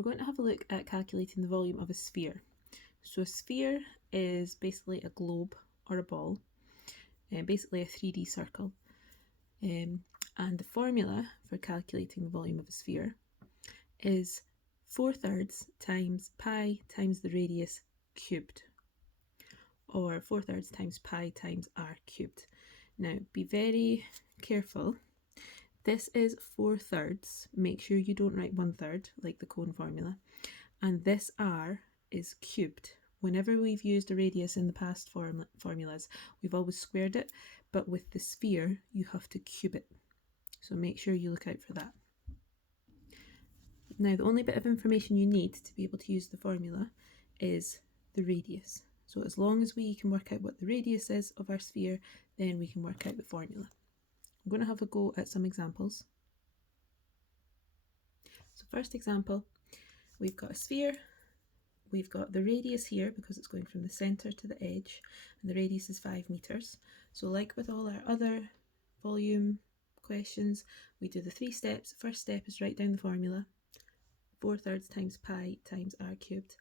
We're going to have a look at calculating the volume of a sphere. So a sphere is basically a globe or a ball, basically a 3D circle. And the formula for calculating the volume of a sphere is 4/3 times pi times the radius cubed, or 4/3 times pi times r cubed. Now be very careful. This is 4/3. Make sure you don't write 1/3 like the cone formula. And this r is cubed. Whenever we've used a radius in the past formulas, we've always squared it, but with the sphere, you have to cube it. So make sure you look out for that. Now, the only bit of information you need to be able to use the formula is the radius. So as long as we can work out what the radius is of our sphere, then we can work out the formula. I'm going to have a go at some examples. So first example, we've got a sphere. We've got the radius here because it's going from the centre to the edge, and the radius is 5 metres. So like with all our other volume questions, we do the 3 steps. First step is write down the formula, 4/3 times pi times r cubed.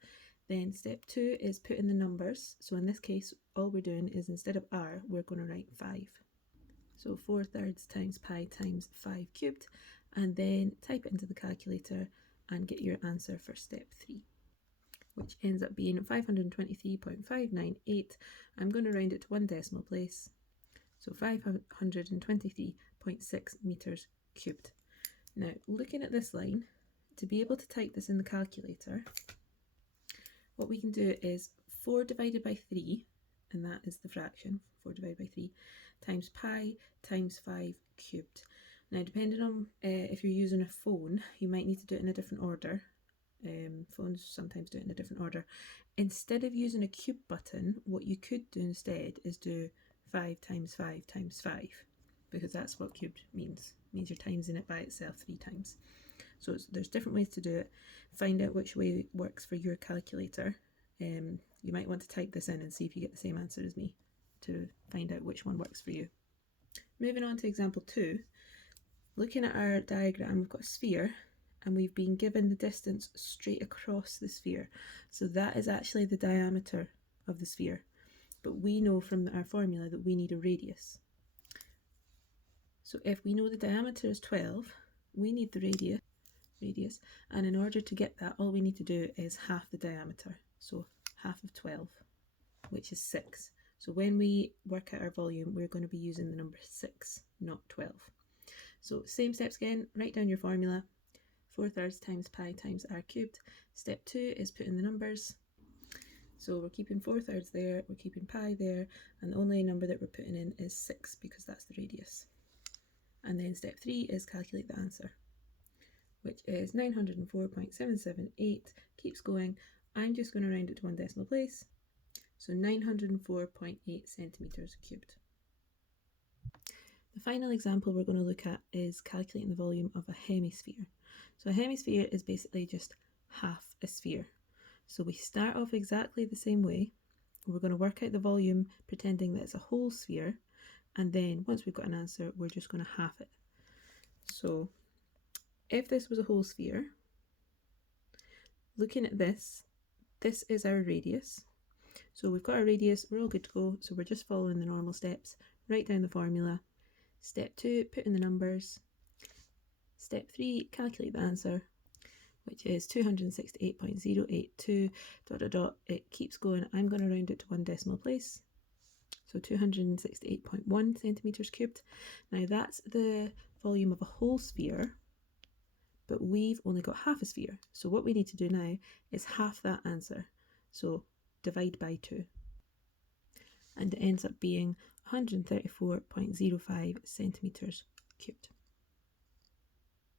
Then step 2 is put in the numbers. So in this case, all we're doing is instead of r, we're going to write 5. So 4/3 times pi times 5 cubed, and then type it into the calculator and get your answer for step 3. Which ends up being 523.598. I'm going to round it to 1 decimal place. So 523.6 metres cubed. Now, looking at this line, to be able to type this in the calculator, what we can do is 4 divided by 3, and that is the fraction, 4 divided by 3, times pi times 5 cubed. Now, depending on if you're using a phone, you might need to do it in a different order. Phones sometimes do it in a different order. Instead of using a cube button, what you could do instead is do 5 times 5 times 5, because that's what cubed means. It means you're timesing it by itself 3 times. So there's different ways to do it. Find out which way works for your calculator. You might want to type this in and see if you get the same answer as me to find out which one works for you. Moving on to example 2, looking at our diagram, we've got a sphere, and we've been given the distance straight across the sphere. So that is actually the diameter of the sphere. But we know from our formula that we need a radius. So if we know the diameter is 12, we need the radius. And in order to get that, all we need to do is half the diameter. So half of 12, which is 6. So when we work out our volume, we're going to be using the number 6, not 12. So same steps again, write down your formula. 4/3 times pi times r cubed. Step 2 is put in the numbers. So we're keeping 4/3 there, we're keeping pi there, and the only number that we're putting in is 6 because that's the radius. And then step 3 is calculate the answer, which is 904.778. Keeps going. I'm just going to round it to 1 decimal place. So 904.8 centimetres cubed. The final example we're going to look at is calculating the volume of a hemisphere. So a hemisphere is basically just half a sphere. So we start off exactly the same way. We're going to work out the volume pretending that it's a whole sphere, and then once we've got an answer, we're just going to half it. So if this was a whole sphere, looking at this is our radius. So we've got our radius, we're all good to go. So we're just following the normal steps. Write down the formula. Step 2, put in the numbers. Step 3, calculate the answer, which is 268.082, ... It keeps going. I'm going to round it to 1 decimal place. So 268.1 centimetres cubed. Now that's the volume of a whole sphere, but we've only got half a sphere. So what we need to do now is half that answer. So divide by 2. And it ends up being 134.05 centimetres cubed.